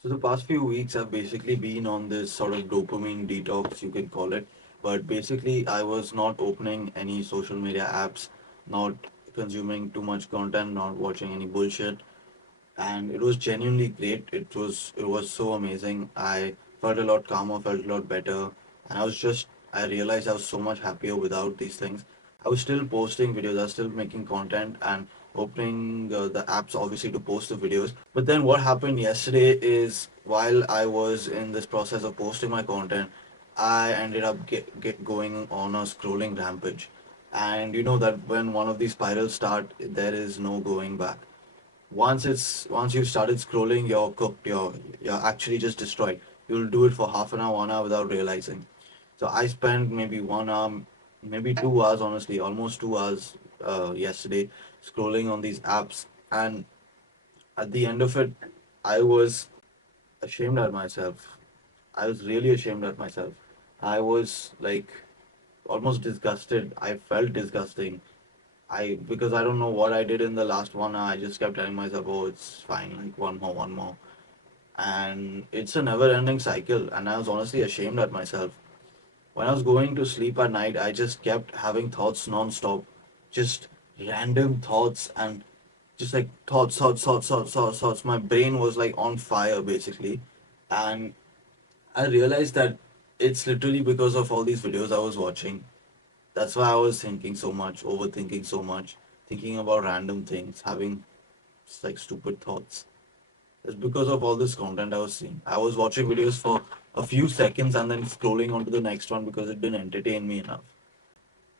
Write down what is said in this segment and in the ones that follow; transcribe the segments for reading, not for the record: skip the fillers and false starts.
So the past few weeks I've basically been on this sort of dopamine detox, you can call it. But basically I was not opening any social media apps, not consuming too much content, not watching any bullshit. And it was genuinely great. It was so amazing. I felt a lot calmer, felt a lot better. And I realized I was so much happier without these things. I was still posting videos, I was still making content and opening the apps obviously to post the videos. But then what happened yesterday is while I was in this process of posting my content, I ended up get going on a scrolling rampage. And you know that when one of these spirals start, there is no going back. Once you've started scrolling, you're cooked. You're actually just destroyed. You'll do it for half an hour, 1 hour without realizing. So I spent maybe 1 hour, maybe 2 hours, honestly, almost 2 hours yesterday scrolling on these apps. And at the end of it, I was ashamed at myself. I was really ashamed at myself. I was like almost disgusted. I felt disgusting. Because I don't know what I did in the last 1 hour. I just kept telling myself, "Oh, it's fine. Like one more," and it's a never-ending cycle. And I was honestly ashamed at myself. When I was going to sleep at night, I just kept having thoughts non-stop, just random thoughts and just like thoughts. My brain was like on fire basically, and I realized that it's literally because of all these videos I was watching. That's why I was thinking so much, overthinking so much, thinking about random things, having just like stupid thoughts. It's because of all this content I was seeing. I was watching videos for a few seconds and then scrolling on to the next one because it didn't entertain me enough.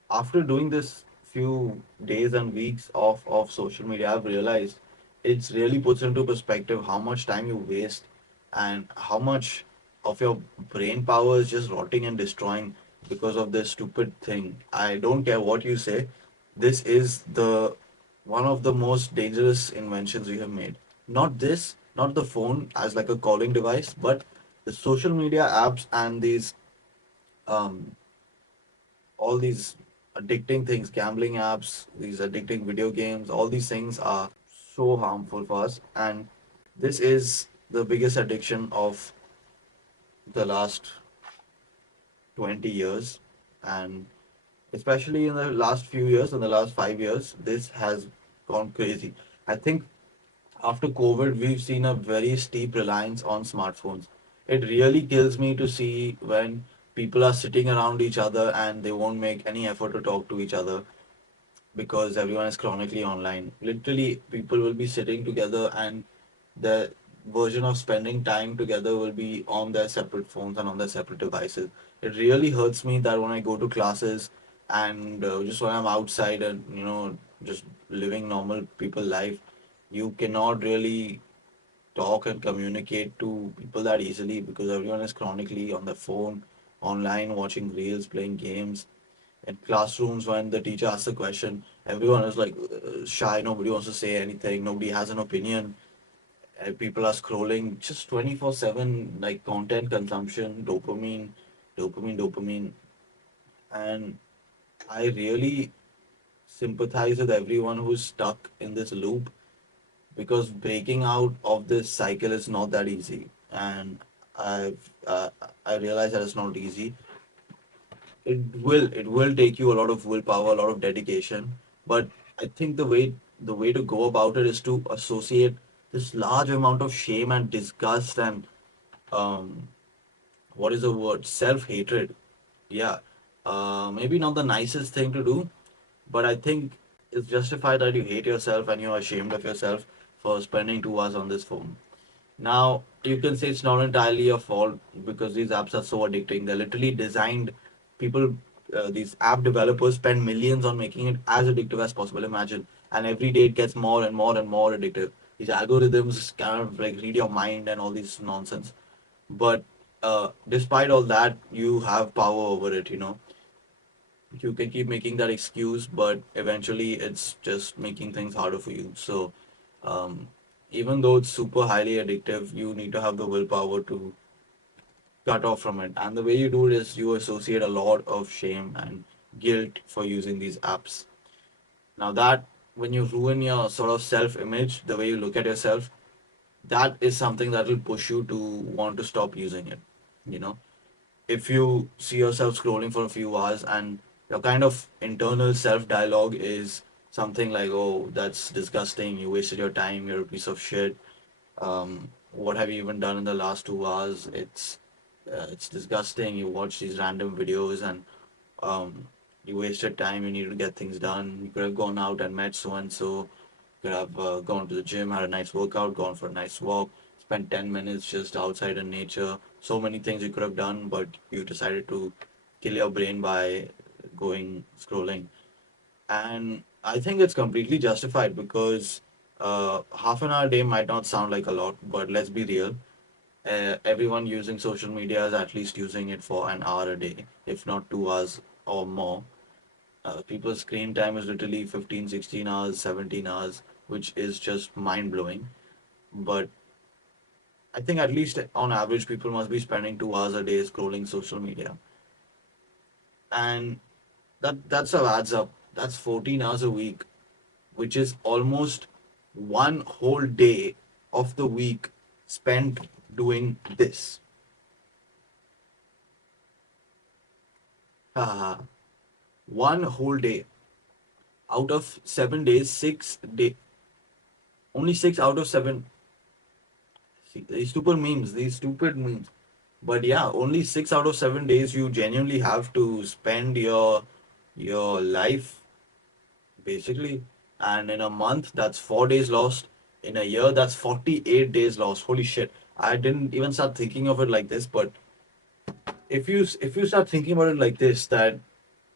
After doing this few days and weeks of social media, I've realized it's really puts into perspective how much time you waste and how much of your brain power is just rotting and destroying because of this stupid thing. I don't care what you say. This is the one of the most dangerous inventions we have made. Not this, not the phone as like a calling device, but the social media apps and these um, all these addicting things, gambling apps, these addicting video games, all these things are so harmful for us. And this is the biggest addiction of the last 20 years. And especially in the last few years, in the last 5 years, this has gone crazy. I think after COVID, we've seen a very steep reliance on smartphones. It really kills me to see when people are sitting around each other and they won't make any effort to talk to each other because everyone is chronically online. Literally, people will be sitting together and the version of spending time together will be on their separate phones and on their separate devices. It really hurts me that when I go to classes and just when I'm outside and just living normal people life, you cannot really talk and communicate to people that easily because everyone is chronically on their phone, online, watching reels, playing games. In classrooms, when the teacher asks a question, everyone is like shy, nobody wants to say anything, nobody has an opinion. People are scrolling just 24/7, like content consumption, dopamine. And I really sympathize with everyone who's stuck in this loop because breaking out of this cycle is not that easy. And I've I realize that it's not easy. It will take you a lot of willpower, a lot of dedication. But I think the way to go about it is to associate this large amount of shame and disgust and um what is the word, self-hatred. Yeah, maybe not the nicest thing to do, but I think it's justified that you hate yourself and you're ashamed of yourself for spending 2 hours on this phone. Now, you can say it's not entirely your fault because these apps are so addicting. They're literally designed, people, these app developers spend millions on making it as addictive as possible. Imagine. And every day it gets more and more and more addictive. These algorithms kind of like read your mind and all this nonsense. But despite all that, you have power over it, You can keep making that excuse, but eventually it's just making things harder for you. So, um, even though it's super highly addictive, you need to have the willpower to cut off from it. And the way you do it is you associate a lot of shame and guilt for using these apps. Now, that when you ruin your sort of self image, the way you look at yourself, that is something that will push you to want to stop using it. You know, if you see yourself scrolling for a few hours and your kind of internal self dialogue is something like, oh, that's disgusting, you wasted your time, you're a piece of shit, what have you even done in the last 2 hours? It's disgusting. You watch these random videos and um, you wasted time. You need to get things done. You could have gone out and met so and so. Could have gone to the gym, had a nice workout, gone for a nice walk, spent 10 minutes just outside in nature. So many things you could have done, but you decided to kill your brain by going scrolling. And I think it's completely justified because half an hour a day might not sound like a lot, but let's be real. Everyone using social media is at least using it for an hour a day, if not 2 hours or more. People's screen time is literally 15, 16 hours, 17 hours, which is just mind blowing. But I think at least on average, people must be spending 2 hours a day scrolling social media. And that's how adds up. That's 14 hours a week, which is almost one whole day of the week spent doing this. Uh, one whole day out of 7 days, 6 day, only 6 out of 7. See, these stupid memes. But yeah, only 6 out of 7 days you genuinely have to spend your life basically. And in a month, that's 4 days lost. In a year, that's 48 days lost. Holy shit! I didn't even start thinking of it like this, but if you start thinking about it like this, that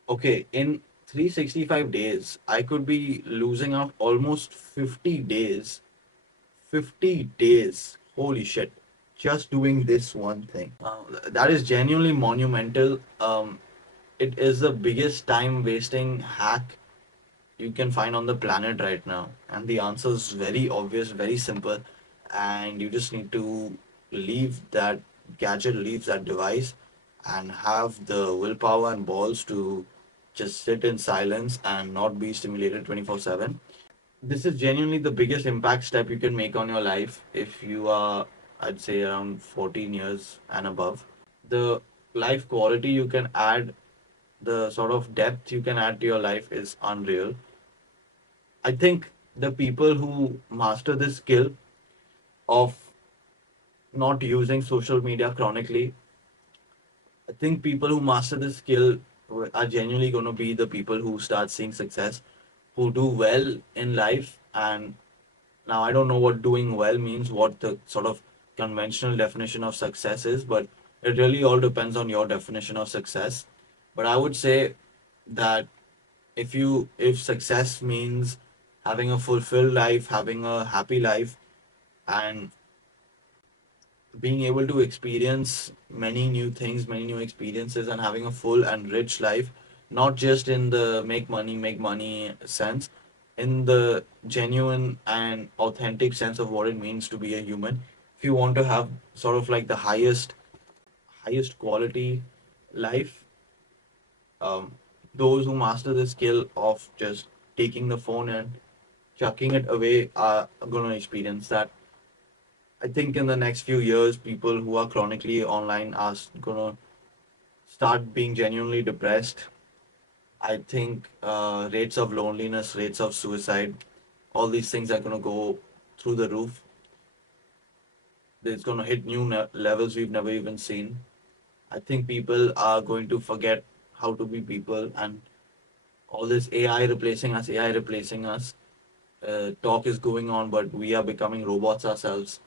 okay, in 365 days, I could be losing out almost 50 days. 50 days. Holy shit. Just doing this one thing. That is genuinely monumental. It is the biggest time wasting hack you can find on the planet right now. And the answer is very obvious, very simple. And you just need to leave that gadget, leave that device, and have the willpower and balls to just sit in silence and not be stimulated 24/7. This is genuinely the biggest impact step you can make on your life if you are, I'd say, around 14 years and above. The life quality you can add, the sort of depth you can add to your life is unreal. I think the people who master this skill of not using social media chronically, I think people who master this skill are genuinely going to be the people who start seeing success, who do well in life. And now I don't know what doing well means, what the sort of conventional definition of success is, but it really all depends on your definition of success. But I would say that if success means having a fulfilled life, having a happy life, and being able to experience many new things, many new experiences, and having a full and rich life, not just in the make money sense, in the genuine and authentic sense of what it means to be a human. If you want to have sort of like the highest quality life, um, those who master the skill of just taking the phone and chucking it away are going to experience that. I think in the next few years, people who are chronically online are gonna start being genuinely depressed. I think rates of loneliness, rates of suicide, all these things are gonna go through the roof. It's gonna hit new levels we've never even seen. I think people are going to forget how to be people, and all this AI replacing us, AI replacing us. Talk is going on, but we are becoming robots ourselves.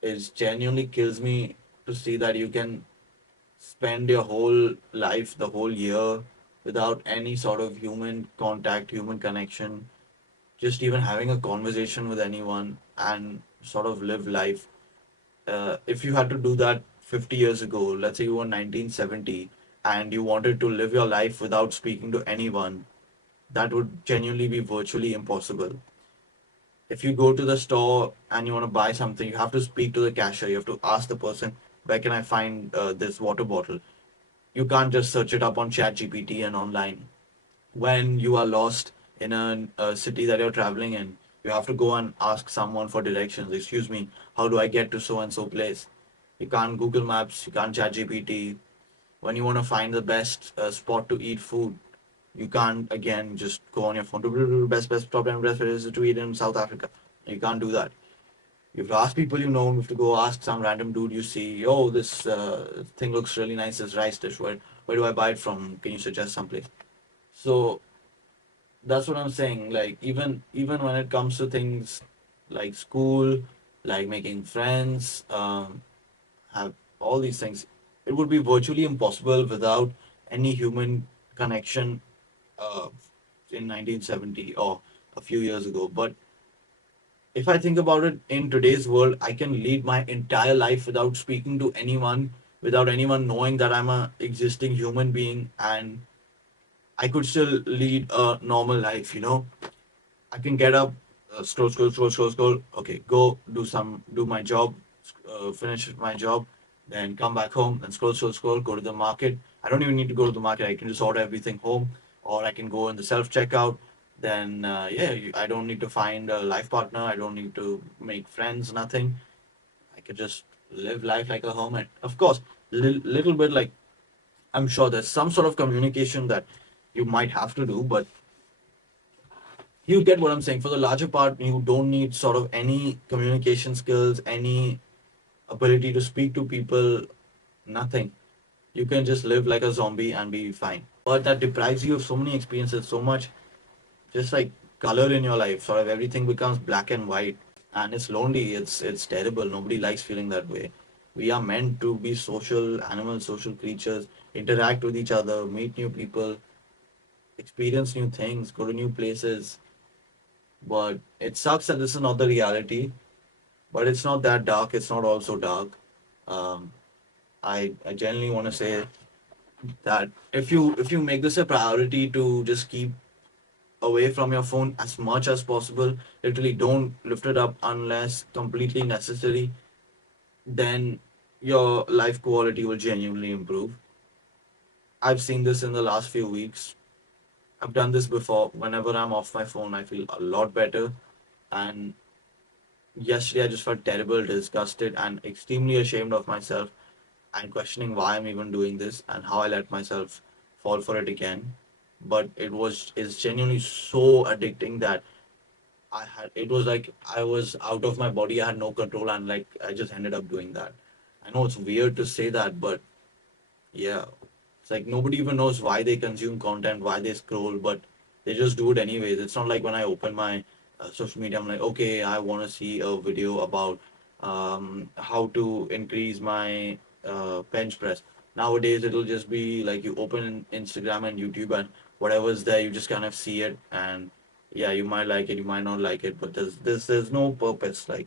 It genuinely kills me to see that you can spend your whole life, the whole year, without any sort of human contact, human connection, just even having a conversation with anyone and sort of live life. If you had to do that 50 years ago, let's say you were 1970 and you wanted to live your life without speaking to anyone, that would genuinely be virtually impossible. If you go to the store and you want to buy something, you have to speak to the cashier. You have to ask the person, where can I find this water bottle? You can't just search it up on ChatGPT and online. When you are lost in a city that you're traveling in, You have to go and ask someone for directions. Excuse me, how do I get to so and so place? You can't Google Maps, you can't chat GPT. When you want to find the best spot to eat food, you can't again just go on your phone to best top 10 best places to eat in South Africa. You can't do that. You have to ask people you know. You have to go ask some random dude you see. Oh, this thing looks really nice. This rice dish. Where do I buy it from? Can you suggest someplace? So that's what I'm saying. Like even when it comes to things like school, like making friends, have all these things, it would be virtually impossible without any human connection uh, in 1970 or a few years ago. But if I think about it, in today's world, I can lead my entire life without speaking to anyone, without anyone knowing that I'm a existing human being, and I could still lead a normal life. I can get up, scroll. Okay, go do my job, finish my job, then come back home and scroll. Go to the market. I don't even need to go to the market. I can just order everything home, or I can go in the self checkout. Then yeah, I don't need to find a life partner. I don't need to make friends. Nothing. I could just live life like a hermit. Of course, little bit like I'm sure there's some sort of communication that you might have to do, but you get what I'm saying. For the larger part, you don't need sort of any communication skills, any ability to speak to people, nothing. You can just live like a zombie and be fine. But that deprives you of so many experiences, so much just like color in your life. Sort of everything becomes black and white, and it's lonely. It's terrible. Nobody likes feeling that way. We are meant to be social animals, social creatures, interact with each other, meet new people, experience new things, go to new places. But it sucks that this is not the reality. But it's not that dark. It's not also dark. Um, I genuinely want to say that if you make this a priority to just keep away from your phone as much as possible, literally don't lift it up unless completely necessary, then your life quality will genuinely improve. I've seen this in the last few weeks. I've done this before. Whenever I'm off my phone, I feel a lot better. And yesterday, I just felt terrible, disgusted, and extremely ashamed of myself and questioning why I'm even doing this and how I let myself fall for it again. But it's genuinely so addicting that it was like I was out of my body, I had no control, and like I just ended up doing that. I know it's weird to say that, but yeah, it's like nobody even knows why they consume content, why they scroll, but they just do it anyways. It's not like when I open my social media, I'm like, okay, I want to see a video about how to increase my bench press. Nowadays, it'll just be like you open Instagram and YouTube, and whatever's there, you just kind of see it, and yeah, you might like it, you might not like it, but there's no purpose. Like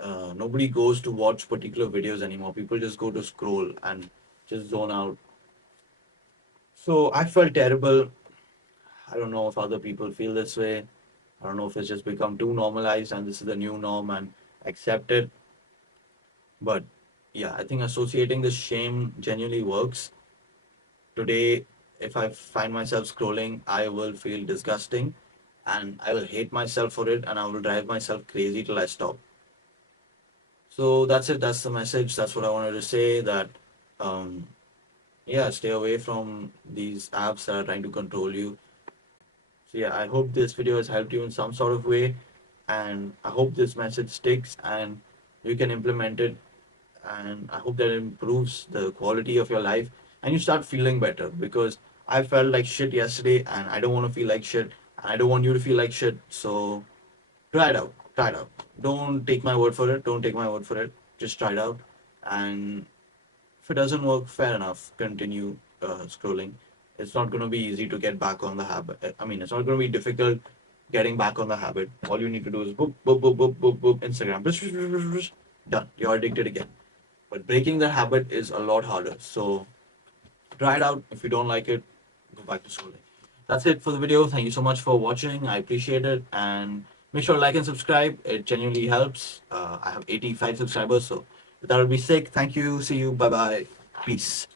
nobody goes to watch particular videos anymore. People just go to scroll and just zone out. So I felt terrible. I don't know if other people feel this way. I don't know if it's just become too normalized and this is the new norm and accept it. But yeah, I think associating the shame genuinely works. Today, if I find myself scrolling, I will feel disgusting and I will hate myself for it and I will drive myself crazy till I stop. So that's it. That's the message. That's what I wanted to say. That um, yeah, stay away from these apps that are trying to control you. So yeah, I hope this video has helped you in some sort of way, and I hope this message sticks and you can implement it. And I hope that it improves the quality of your life and you start feeling better because I felt like shit yesterday and I don't want to feel like shit. And I don't want you to feel like shit. So try it out. Try it out. Don't take my word for it. Don't take my word for it. Just try it out. And if it doesn't work, fair enough. Continue scrolling. It's not going to be easy to get back on the habit. I mean, it's not going to be difficult getting back on the habit. All you need to do is boop, boop, boop, boop, boop, boop, Instagram. Done. You're addicted again. But breaking the habit is a lot harder. So try it out. If you don't like it, go back to scrolling. That's it for the video. Thank you so much for watching. I appreciate it. And make sure to like and subscribe. It genuinely helps. I have 85 subscribers, so that would be sick. Thank you. See you. Bye bye. Peace.